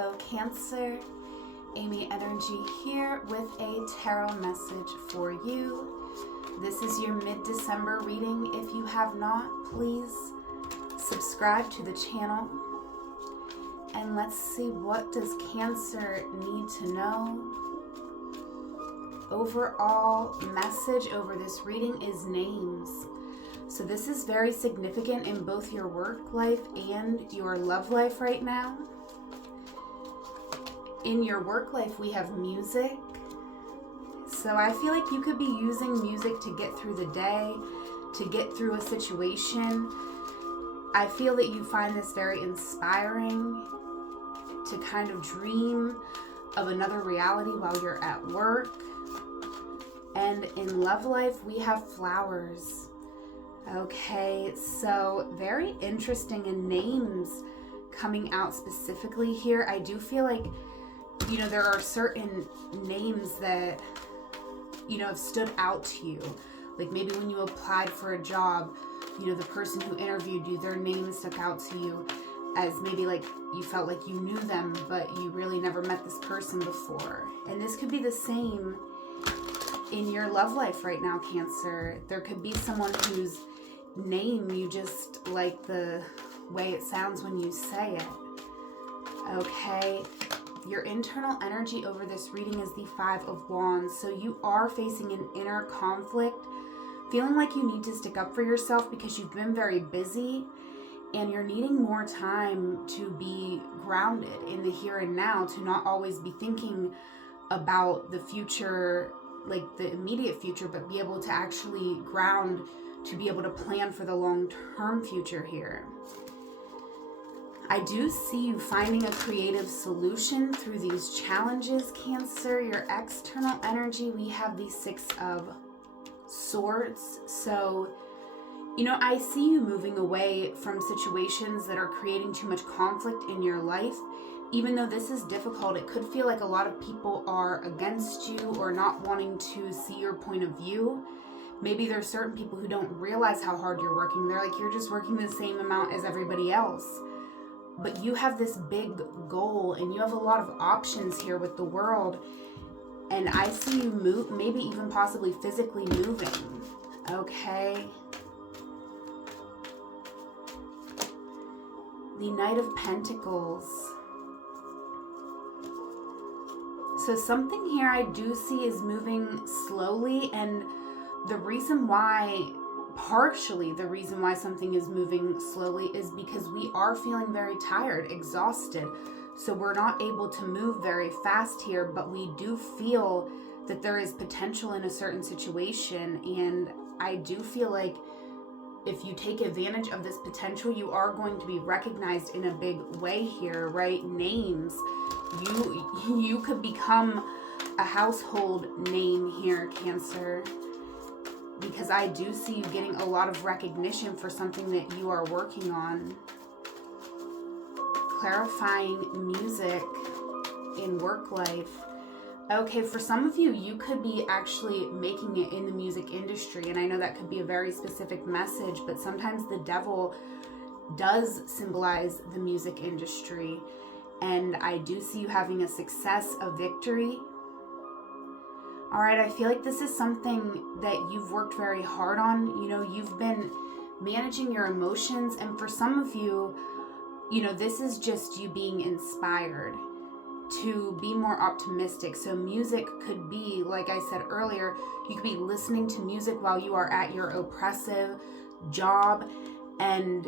Hello, Cancer. Amy Energy here with a tarot message for you. This is your mid-December reading. If you have not, please subscribe to the channel. And let's see, what does Cancer need to know? Overall message over this reading is names. So this is very significant in both your work life and your love life right now. In your work life, we have music. So I feel like you could be using music to get through the day, to get through a situation. I feel that you find this very inspiring to kind of dream of another reality while you're at work. And in love life, we have flowers. Okay, so very interesting in names coming out specifically here. I do feel like there are certain names that, have stood out to you. Like maybe when you applied for a job, the person who interviewed you, their name stuck out to you as maybe like you felt like you knew them, but you really never met this person before. And this could be the same in your love life right now, Cancer. There could be someone whose name you just like the way it sounds when you say it. Okay. Your internal energy over this reading is the Five of Wands. So you are facing an inner conflict, feeling like you need to stick up for yourself because you've been very busy and you're needing more time to be grounded in the here and now, to not always be thinking about the future, like the immediate future, but be able to actually ground, to be able to plan for the long-term future here. I do see you finding a creative solution through these challenges, Cancer. Your external energy, we have the Six of Swords. So, I see you moving away from situations that are creating too much conflict in your life. Even though this is difficult, it could feel like a lot of people are against you or not wanting to see your point of view. Maybe there's certain people who don't realize how hard you're working. They're like, you're just working the same amount as everybody else. But you have this big goal and you have a lot of options here with the world. And I see you move, maybe even possibly physically moving. Okay. The Knight of Pentacles. So something here I do see is moving slowly, and the reason why, partially the reason why something is moving slowly, is because we are feeling very tired, exhausted. So we're not able to move very fast here, but we do feel that there is potential in a certain situation. And I do feel like if you take advantage of this potential, you are going to be recognized in a big way here, right? Names. You could become a household name here, Cancer. Because I do see you getting a lot of recognition for something that you are working on. Clarifying music in work life. Okay, for some of you, you could be actually making it in the music industry. And I know that could be a very specific message, but sometimes the devil does symbolize the music industry. And I do see you having a success, a victory. All right, I feel like this is something that you've worked very hard on. You've been managing your emotions. And for some of you, this is just you being inspired to be more optimistic. So music could be, like I said earlier, you could be listening to music while you are at your oppressive job. And,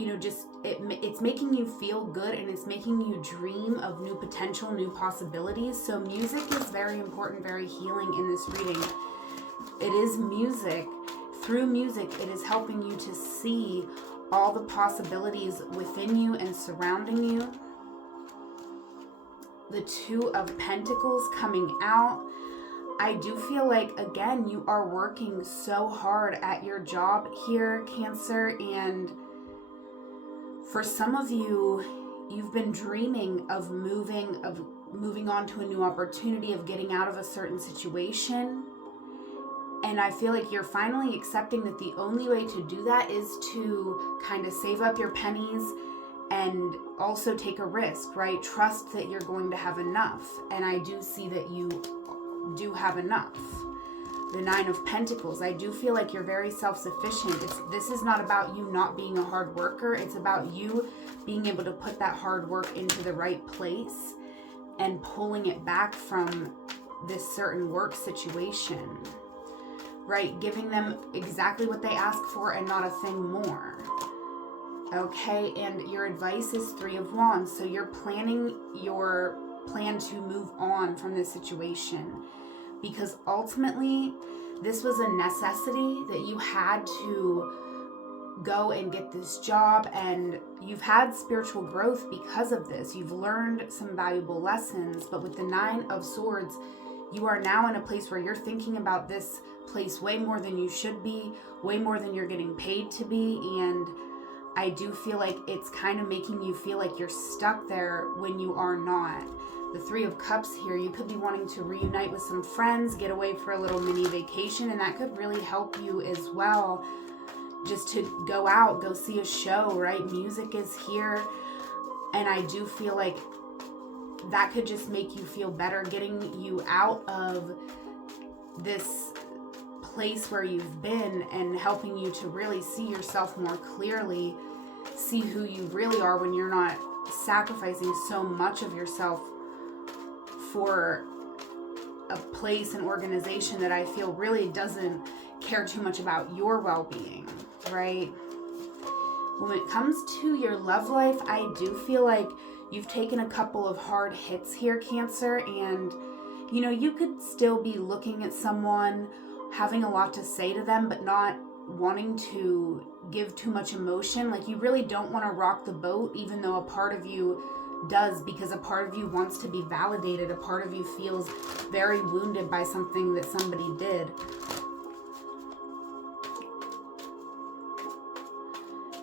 it's making you feel good and it's making you dream of new potential, new possibilities. So music is very important, very healing in this reading. It is music. Through music, it is helping you to see all the possibilities within you and surrounding you. The Two of Pentacles coming out. I do feel like, again, you are working so hard at your job here, Cancer, and for some of you, you've been dreaming of moving on to a new opportunity, of getting out of a certain situation. And I feel like you're finally accepting that the only way to do that is to kind of save up your pennies and also take a risk, right? Trust that you're going to have enough. And I do see that you do have enough. The Nine of Pentacles, I do feel like you're very self-sufficient. This is not about you not being a hard worker. It's about you being able to put that hard work into the right place and pulling it back from this certain work situation, right? Giving them exactly what they ask for and not a thing more. Okay, and your advice is Three of Wands. So you're planning your plan to move on from this situation, because ultimately this was a necessity that you had to go and get this job, and you've had spiritual growth because of this. You've learned some valuable lessons, but with the Nine of Swords, you are now in a place where you're thinking about this place way more than you should be, way more than you're getting paid to be, and I do feel like it's kind of making you feel like you're stuck there when you are not. The Three of Cups here, you could be wanting to reunite with some friends, get away for a little mini vacation, and that could really help you as well. Just to go out, go see a show, right? Music is here, and I do feel like that could just make you feel better, getting you out of this place where you've been and helping you to really see yourself more clearly, see who you really are when you're not sacrificing so much of yourself for a place, an organization that I feel really doesn't care too much about your well-being, right? When it comes to your love life, I do feel like you've taken a couple of hard hits here, Cancer, and you know, you could still be looking at someone, having a lot to say to them, but not wanting to give too much emotion. Like, you really don't want to rock the boat, even though a part of you does, because a part of you wants to be validated. A part of you feels very wounded by something that somebody did.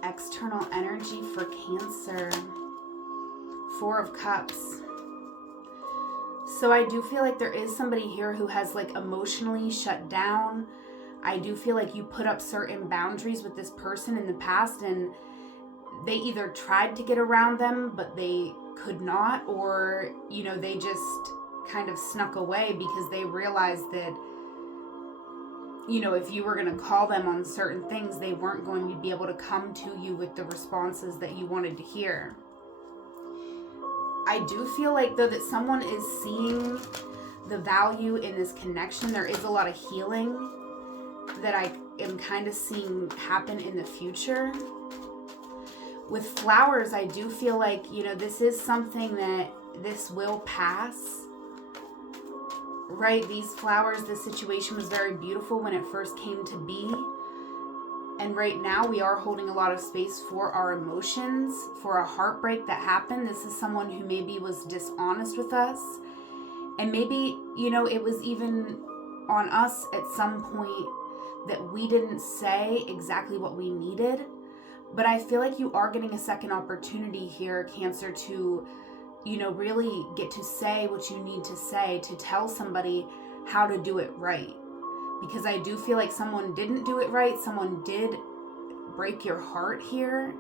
External energy for Cancer. Four of Cups. So I do feel like there is somebody here who has like emotionally shut down. I do feel like you put up certain boundaries with this person in the past, and they either tried to get around them, but they could not, or, you know, they just kind of snuck away because they realized that, you know, if you were going to call them on certain things, they weren't going to be able to come to you with the responses that you wanted to hear. I do feel like, though, that someone is seeing the value in this connection. There is a lot of healing that I am kind of seeing happen in the future. With flowers, I do feel like, you know, this is something that this will pass, right? These flowers, this situation was very beautiful when it first came to be. And right now we are holding a lot of space for our emotions, for a heartbreak that happened. This is someone who maybe was dishonest with us. And maybe, you know, it was even on us at some point that we didn't say exactly what we needed. But I feel like you are getting a second opportunity here, Cancer, to, you know, really get to say what you need to say, to tell somebody how to do it right. Because I do feel like someone didn't do it right. Someone did break your heart here.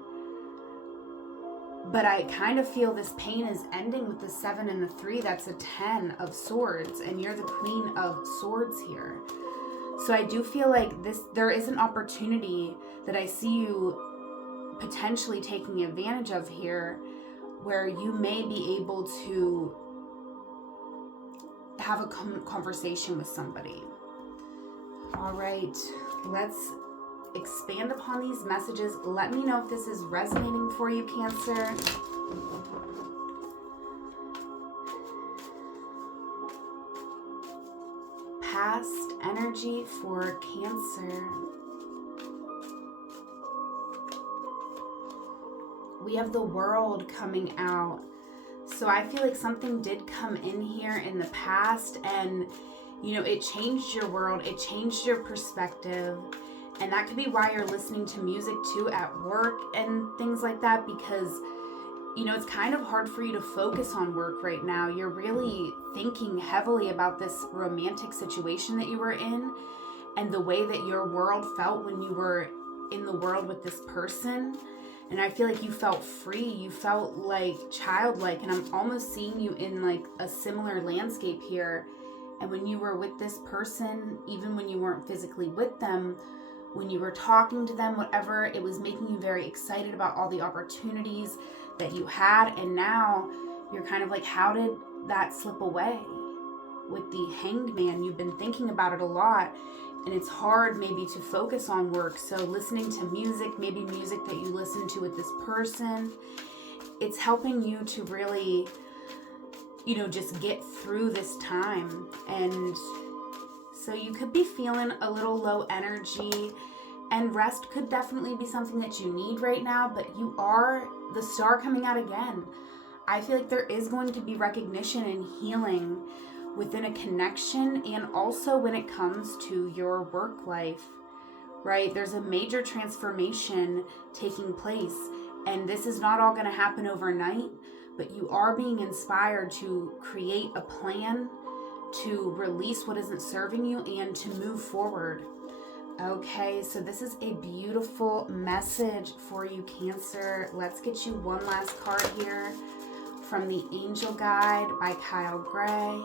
But I kind of feel this pain is ending with the 7 and the 3. That's a 10 of Swords. And you're the Queen of Swords here. So I do feel like there is an opportunity that I see you potentially taking advantage of here, where you may be able to have a conversation with somebody. All right, let's expand upon these messages. Let me know if this is resonating for you, Cancer. Past energy for Cancer. We have the World coming out. So I feel like something did come in here in the past, and you know, it changed your world, it changed your perspective. And that could be why you're listening to music too at work and things like that, because, you know, it's kind of hard for you to focus on work right now. You're really thinking heavily about this romantic situation that you were in and the way that your world felt when you were in the world with this person. And I feel like you felt free. You felt like childlike. And I'm almost seeing you in like a similar landscape here. And when you were with this person, even when you weren't physically with them, when you were talking to them, whatever, it was making you very excited about all the opportunities that you had. And now you're kind of like, how did that slip away? With the Hanged Man, you've been thinking about it a lot, and it's hard maybe to focus on work. So listening to music, maybe music that you listen to with this person, it's helping you to really, just get through this time. And so you could be feeling a little low energy, and rest could definitely be something that you need right now, but you are the star coming out again. I feel like there is going to be recognition and healing within a connection, and also when it comes to your work life, right? There's a major transformation taking place, and this is not all going to happen overnight, but you are being inspired to create a plan to release what isn't serving you and to move forward. Okay, so this is a beautiful message for you, Cancer. Let's get you one last card here from the Angel Guide by Kyle Gray.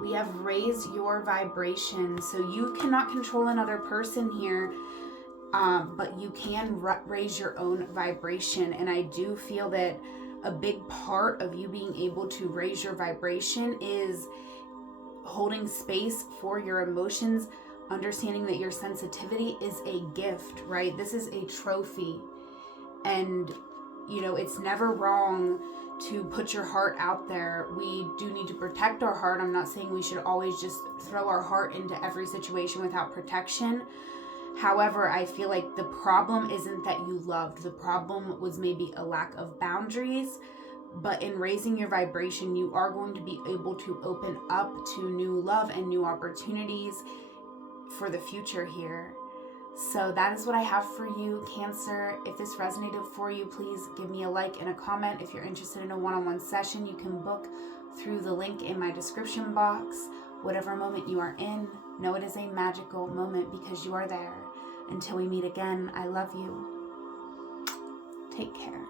We have raised your vibration. So you cannot control another person here, but you can raise your own vibration. And I do feel that a big part of you being able to raise your vibration is holding space for your emotions, understanding that your sensitivity is a gift, right? This is a trophy. And, it's never wrong to put your heart out there. We do need to protect our heart. I'm not saying we should always just throw our heart into every situation without protection. However, I feel like the problem isn't that you loved. The problem was maybe a lack of boundaries. But in raising your vibration, you are going to be able to open up to new love and new opportunities for the future here. So that is what I have for you, Cancer. If this resonated for you, please give me a like and a comment. If you're interested in a one-on-one session, you can book through the link in my description box. Whatever moment you are in, know it is a magical moment because you are there. Until we meet again, I love you. Take care.